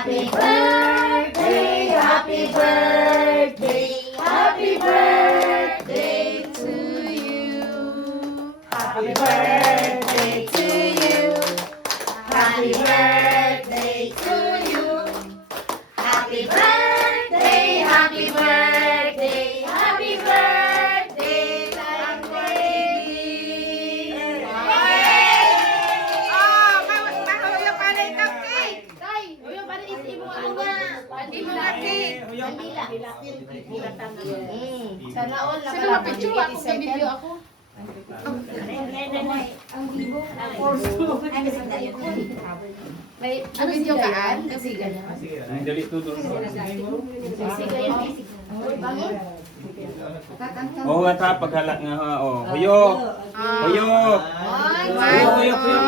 Happy birthday, happy birthday, happy birthday to you. Happy birthday to you. Happy birthday to you. Happy birthday, happy birthday, happy birthday, Lang Baby. Mahulog pa rin ng cake. Uyong pa rin imo ano nga. Imo na cake. Sana all Sino mapicture ako sa video ako? May ano video kaan? Kasi ganyan. Ang dali tudol. Kasi ganyan. Bangon. Oo nga ta paghala nga ha. Oh, huyok. Huyok. One, Huyok, huyok, huyok.